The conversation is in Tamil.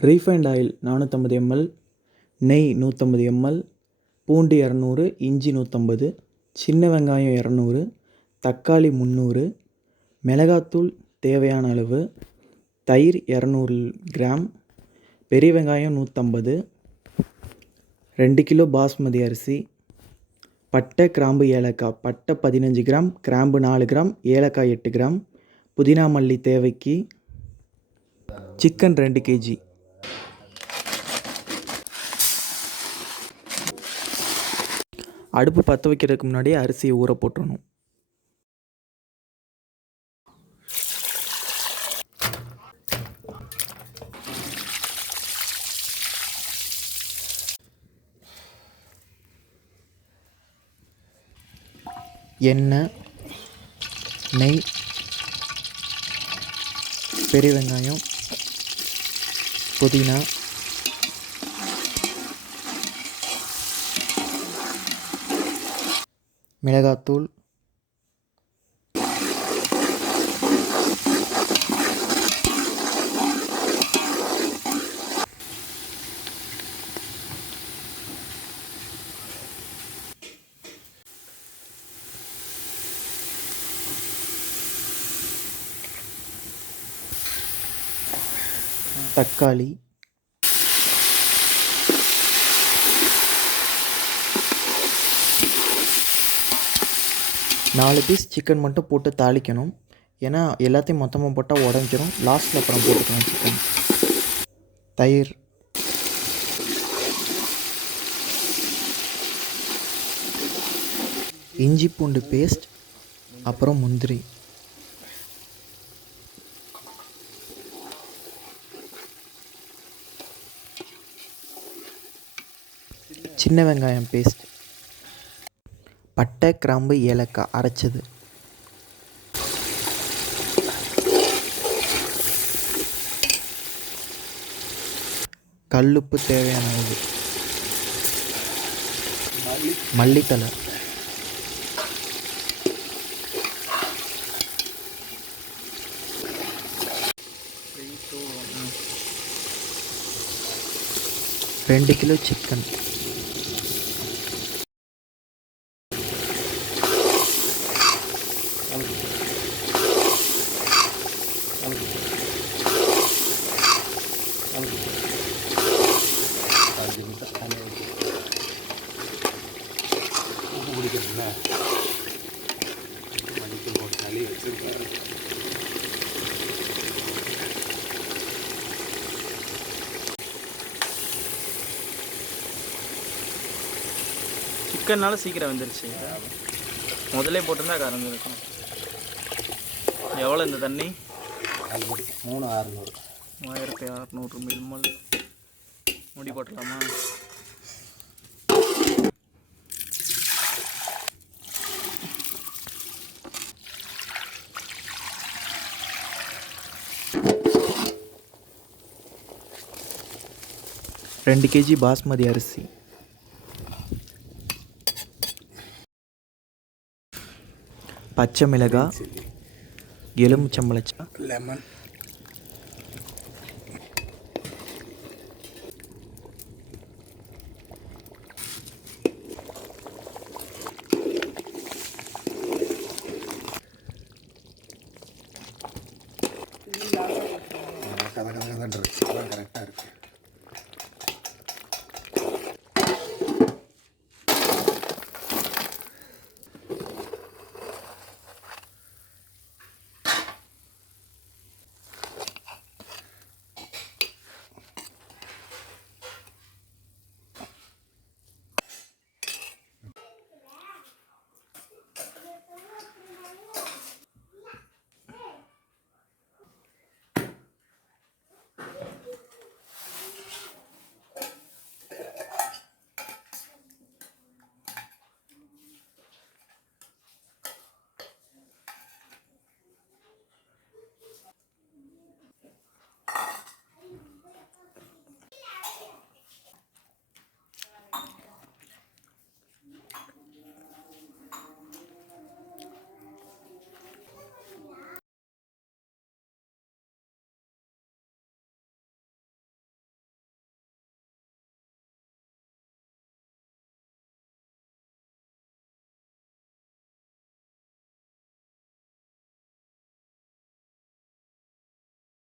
ரீஃபைண்ட் ஆயில் 450 ml, நெய் 150 ml, பூண்டு 200, இஞ்சி 150, சின்ன வெங்காயம் 200, தக்காளி 300, மிளகாத்தூள் தேவையான அளவு, தயிர் 200 கிராம், பெரிய வெங்காயம் 150, 2 கிலோ பாஸ்மதி அரிசி, பட்டை கிராம்பு ஏலக்காய். பட்டை 15 கிராம், கிராம்பு 4 கிராம், ஏலக்காய் 8 கிராம், புதினா மல்லி தேவைக்கு, சிக்கன் 2 kg. அடுப்பு பற்ற வைக்கிறதுக்கு முன்னாடியே அரிசியை ஊற போட்டுறணும். எண்ணெய், நெய், பெரிய வெங்காயம், புதினா, மிளகாத்தூள், தக்காளி, நாலு பீஸ் சிக்கன் மட்டும் போட்டு தாளிக்கணும். ஏன்னா எல்லாத்தையும் மொத்தமாக போட்டால் உடஞ்சிரும். லாஸ்ட்டில் அப்புறம் போட்டுக்கலாம் சிக்கன். தயிர், இஞ்சி பூண்டு பேஸ்ட், அப்புறம் முந்திரி, சின்ன வெங்காயம் பேஸ்ட், பட்டை கிராம்பு ஏலக்காய் அரைச்சது, கல்லுப்பு தேவையான அளவு, மல்லித்தலை, ரெண்டு கிலோ சிக்கன், சிக்கன்னால சீக்கிரம் வந்துருச்சு. முதல்ல போட்டிருந்தா கறந்துருக்கும். எவ்வளோ இந்த தண்ணி? 3600. 3600 மில்மல். முடி போட்டலாமா? ரெண்டு kg பாஸ்மதி அரிசி, பச்சை மிளகாய், எலுமிச்சம்பழச்சாறு, லெமன், கரெக்டாக இருக்குது.